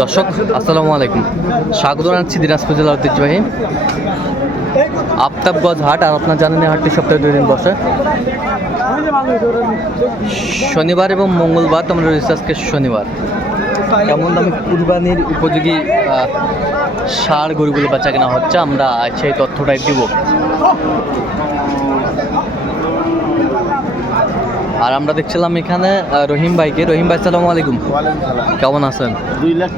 দর্শক আসসালামু আলাইকুম, স্বাগত জানাচ্ছি দিনাজপুর জেলার ঐতিহ্যবাহী আফতাবগঞ্জ হাট। আর আপনার জানেন এই হাটটি সপ্তাহে 2 দিন বসে, শনিবার এবং মঙ্গলবার। তোমরা রয়েছে আজকে শনিবার। কেমন দামে কুরবানির উপযোগী ষাঁড় গরুগুলো বেচা কেনা হচ্ছে, আমরা সেই তথ্যটাই দিব। আর আমরা দেখছিলাম এখানে রহিম ভাইকে। রহিম ভাই আসসালামু আলাইকুম, কেমন আছেন? 2 লাখ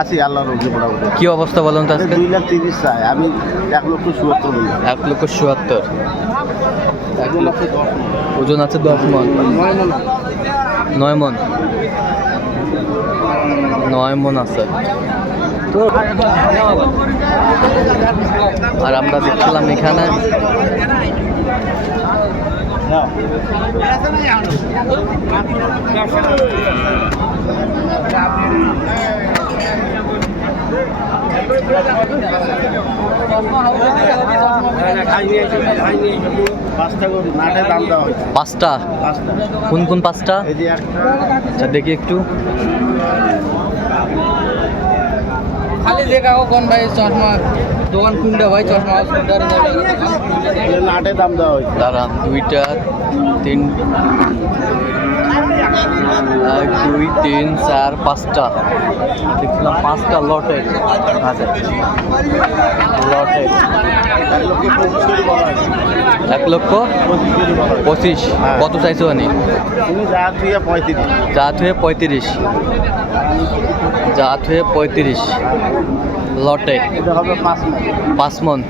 আছি আল্লাহর রহমতে মোটামুটি। কি অবস্থা বলুন তো আজকে? 2,30,000 চাই, আমি 1,70,000 বলি। 1,70,000। 1,10,000 ওজন আছে 10 মন। 9 মন। 9 মন আছে তো। আর আমরা দেখছিলাম এখানে পাঁচটা। কোন কোন পাঁচটা? আচ্ছা দেখি একটু। খালি দেখাও কোন ভাই চশমা দোকান কোনটা ভাই? চশমা নাটে দাম দেওয়া হয়েছে। তারা 2টা 3 1 2 3 4 5টা দেখছিলাম। 5টা লটে। আচ্ছা লটে 1,25,000। কত চাইছো? আনি জাত হয়ে 35। জাত হয়ে 35 লটে। 5 মন।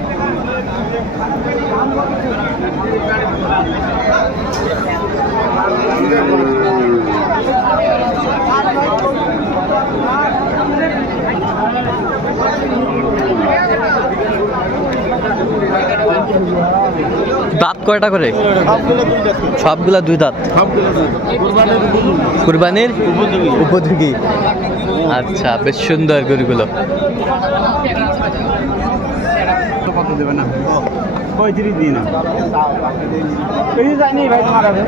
দাঁত কয়টা করে? সবগুলা 2 দাঁত। কুরবানির উপযোগী। আচ্ছা বেশ সুন্দর গরুগুলো। কত দেবে না? 35 দিন জানি ভাই তোমার কাছে।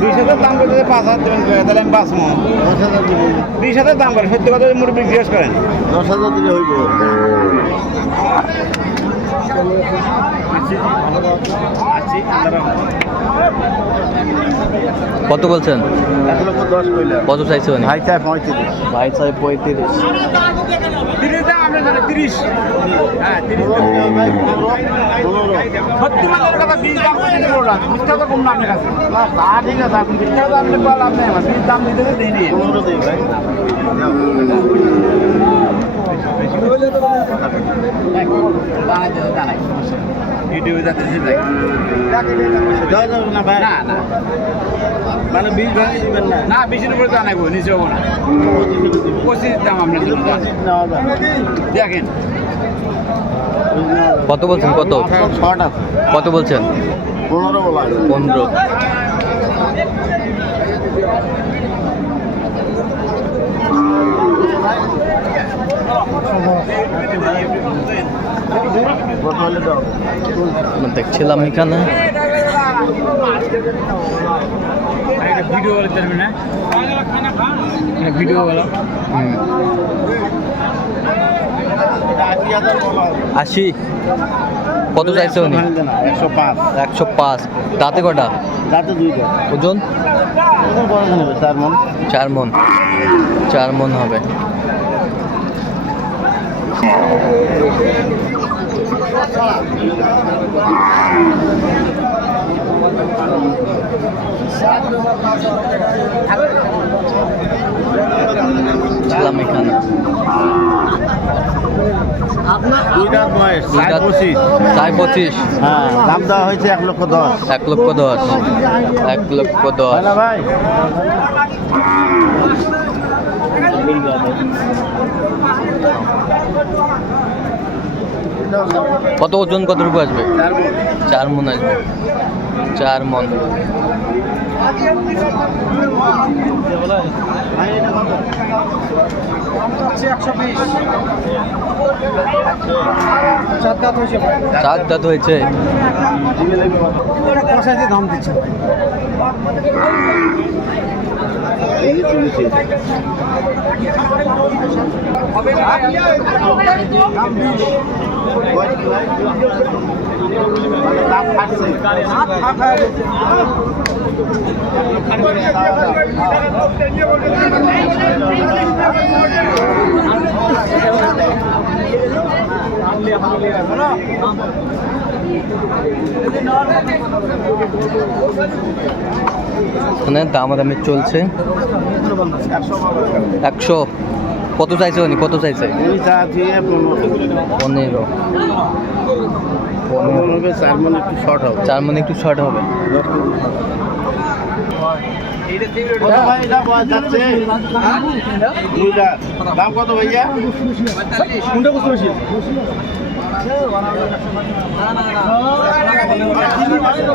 20,000 দাম করতে 5,000 দেবেন, তাহলে আমি 5 মন। 20,000 দাম করে সত্যি কথা মুরব্বী জিজ্ঞেস করেন। 10,000 দিলে হইব। কত বলছেন? 1,10,000 কইলা। কত চাইছো? ভাই চাই 35। ভাই চাই 35। 30 দাম আমরা জানি 30। হ্যাঁ 30 দাম ভাই 15। সত্যি মানের কথা 20 দাম করে দিল ওরা। 20 টাকা কম না আপনার কাছে। না তা ঠিক আছে, আপনি 20 টাকা আপনি বল, আপনি 20 দাম দিতে দেই নি। 15 দেই ভাই। ইউটিউবে যাতে ভাই দাও না ভাই। না না মানে 20 ভাঙি দিবেন না? না 20 এর উপরে জানাবো, নিচে হবো না। 25 দাম আপনার জন্য দেখেন। কত বলছেন? কত? কত বলছেন? 15 বলা। 15। দেখছিলাম এখানে ভিডিও করবে না? ভিডিও বলো। 80। কত চাইছে উনি? 105। 105। দাঁতে কটা? দাঁতে 2টা। ওজন? 4 মন। 4 মন। 4 মন হবে। ছিলাম এখানে। আপনার 2 দাঁত বয়স 25। 25। হ্যাঁ দাম দেওয়া হয়েছে 1,10,000। 1,10,000। 1,10,000 না ভাই। কত ওজন কতটুকু আসবে? 4 মন আসবে। 4 মন। চার দাঁত হয়েছে। চার দাঁত হয়েছে। দাম দিচ্ছে এখানে দামাদামি চলছে। 100 কত চাইছে উনি, কত চাইছে? 15 4 মন একটু শর্ট হবে। দাম কত ভাইয়া?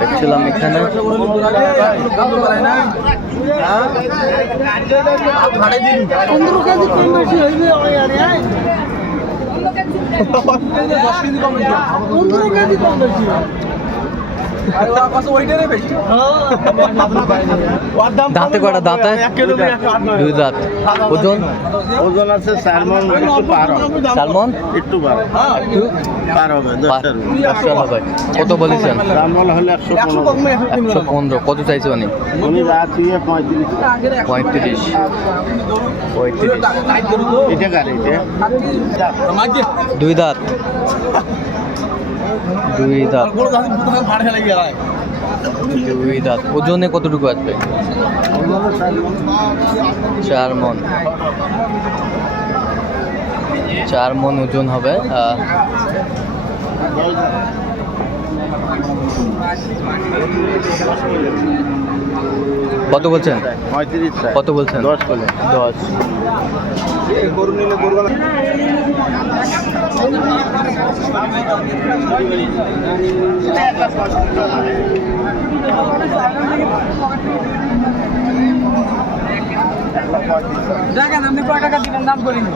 দেখছিলাম এখানে দাঁতে কয়টা? দাঁতে 2 দাঁত। ওজন ওজন আছে স্যালমন একটু পার হবে। সালমন একটু পার একটু পার হবে 10 হবে। কত বলেছেন? স্যালমন হলে 115। 115 কত চাইছে উনি? উনি যাচ্ছি 35। 35 এটা কার এটা? 2 দাঁত 2 দাঁত 2 দাঁত। ওজনে কতটুকু আসবে? 4 মন 4 মন ওজন হবে। কত বলছেন? 35। কত বলছেন? 10 বলে। 10। গরু নিলে গরু দেখেন আপনি কয় টাকা দিবেন দাম করিনি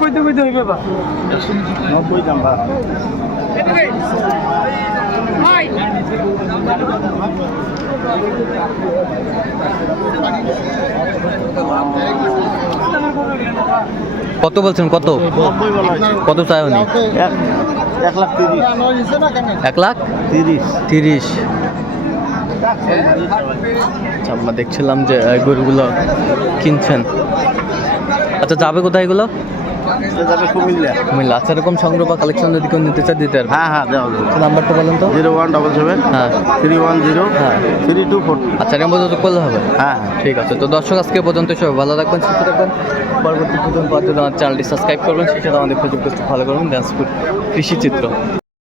কইতে কইতে হইবে বা 90 দাম বা কত বলছেন? কত 90 বলা হয়েছে। কত চাই উনি? 1,30,000। 1,30,000। আচ্ছা, আমরা দেখছিলাম যে গরুগুলো কিনছেন। আচ্ছা, যাবে কোথায় এগুলো? যাবে কুমিল্লা। কুমিল্লা। আচ্ছা, এরকম সংগ্রহ বা কালেকশন যদি কেউ নিতে চায় দিতে পারবে? হ্যাঁ দেওয়া যাবে। নাম্বারটা বলেন তো। 0177 হ্যাঁ 310 হ্যাঁ 3240। আচ্ছা, এরকম পর্যন্ত করলে হবে। হ্যাঁ ঠিক আছে। তো দর্শক, আজকে পর্যন্ত সবাই ভালো থাকবেন, সুস্থ থাকবেন। পরবর্তী পর্যন্ত আমার চ্যানেলটি সাবস্ক্রাইব করবেন, সেই সাথে আমাদের ফেসবুক পেজটি ফলো করবেন, ড্যান্স কৃষি চিত্র।